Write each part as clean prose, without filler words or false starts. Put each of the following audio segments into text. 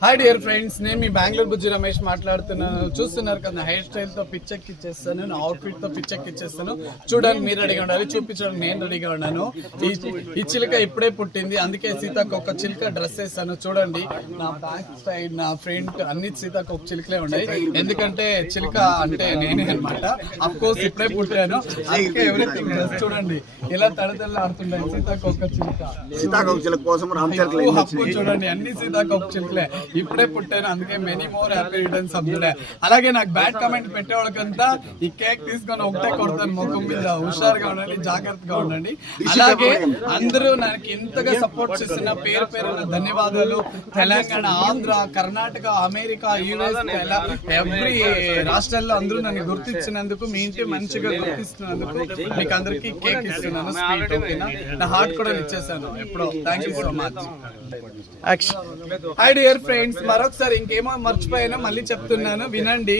Hi dear friends, నేను మీ బెంగళూరు బుజ్జి రమేష్ మాట్లాడుతున్నాను. చూస్తున్నారు కదా, హెయిర్ స్టైల్ తో పిచ్చెక్కిచ్చేస్తాను, నా అవుట్ ఫిట్ తో పిచ్చెక్కిచ్చేస్తాను. చూడడానికి మీరు రెడీగా ఉండాలి, చూపించడానికి నేను రెడీగా ఉన్నాను. ఈ చిలుక ఇప్పుడే పుట్టింది, అందుకే సీతాకొక చిలుక డ్రెస్ వేస్తాను. చూడండి, నా బ్యాక్ సైడ్, నా ఫ్రంట్ అన్ని సీతాకొక చిలుకలే ఉన్నాయి. ఎందుకంటే చిలుక అంటే నేనే అనమాట. అఫ్ కోర్స్ ఇప్పుడే పుట్టాను, అందుకే ఎవ్రీథింగ్ డ్రెస్ చూడంండి ఇలా తడతడలాడుతుంటాయి. సీతాకొక చిలుక కోసం చూడండి, అన్ని సీతాకొక చిలుకలే. ఇప్పుడే పుట్టాను, అందుకే many more happy returns of the day. అలాగే నాకు బ్యాడ్ కామెంట్ పెట్టే వాళ్ళకంతా ఈ కేక్ తీసుకొని ఒకటే కొడతాను ముఖం మీద. హుషారుగా ఉండండి, జాగ్రత్తగా ఉండండి. అలాగే అందరూ నాకు ఇంతగా సపోర్ట్ చేస్తున్న పేరు పేరున ధన్యవాదాలు. Telangana, Andhra, Karnataka, America, US, every రాష్ట్రాల్లో అందరూ నన్ను గుర్తించినందుకు, మీ ఇంటి మంచిగా గుర్తిస్తున్నందుకు మీకు అందరికి కేక్ ఇస్తున్నాను. స్వీట్ ఓకేనా, నా హార్ట్ కూడా ఇచ్చేసాను ఎప్పుడో. Thank you so much. Hi dear friends, మరొకసారి ఇంకేమో మర్చిపోయాను, మళ్ళీ చెప్తున్నాను వినండి.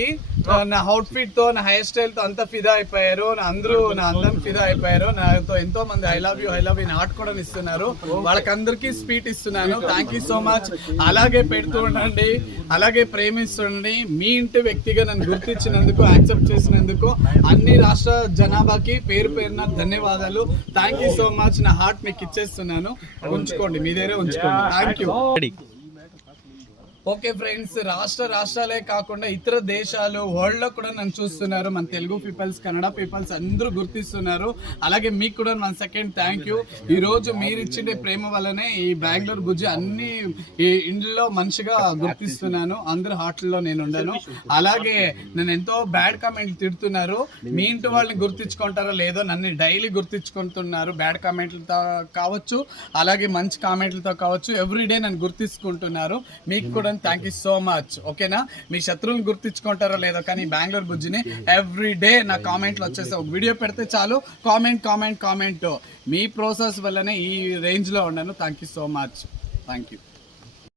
నా అవుట్ ఫిట్ తో, నా హెయిర్ స్టైల్ తో అంతా ఫిదా అయిపోయారు. అందరూ నా అందం ఫిదా అయిపోయారు. నాతో ఎంతో మంది ఐ లవ్ యూ హార్ట్ కూడా ఇస్తున్నారు. వాళ్ళకందరికీ స్వీట్ ఇస్తున్నాను. Thank you so much. అలాగే పెడుతూ ఉండండి, అలాగే ప్రేమిస్తుండండి. మీ ఇంటి వ్యక్తిగా నన్ను గుర్తించినందుకు, యాక్సెప్ట్ చేసినందుకు అన్ని రాష్ట్ర జనాభాకి పేరు పేరున ధన్యవాదాలు. Thank you so much. నా హార్ట్ మీకు ఇచ్చేస్తున్నాను, ఉంచుకోండి, మీ దగ్గరే ఉంచుకోండి. Thank you. ఓకే ఫ్రెండ్స్, రాష్ట్రాలే కాకుండా ఇతర దేశాలు, వరల్డ్ లో కూడా నన్ను చూస్తున్నారు. మన తెలుగు పీపుల్స్, కన్నడ పీపుల్స్ అందరూ గుర్తిస్తున్నారు. అలాగే మీకు కూడా మన సెకండ్ థ్యాంక్ యూ. ఈ రోజు మీరు ఇచ్చిన ప్రేమ వల్లనే ఈ బెంగళూరు బుజ్జి అన్ని ఈ ఇంట్లో మనిషిగా గుర్తిస్తున్నాను. అందరు హార్ట్లో నేను ఉన్నాను. అలాగే నన్ను ఎంతో బ్యాడ్ కామెంట్లు తిడుతున్నారు. మీ ఇంటి వాళ్ళని గుర్తించుకుంటారో లేదో, నన్ను డైలీ గుర్తించుకుంటున్నారు. బ్యాడ్ కామెంట్లతో కావచ్చు, అలాగే మంచి కామెంట్లతో కావచ్చు, ఎవ్రీడే నన్ను గుర్తించుకుంటున్నారు. మీకు కూడా థ్యాంక్ యూ సో మచ్. ఓకేనా, మీ శత్రువుని గుర్తించుకుంటారో లేదో, కానీ బెంగళూరు బుజ్జిని ఎవ్రీ డే నా కామెంట్లు వచ్చేసి ఒక వీడియో పెడితే చాలు, కామెంట్. మీ ప్రాసెస్ వల్లనే ఈ రేంజ్ లో ఉన్నాను. Thank you so much. Thank you.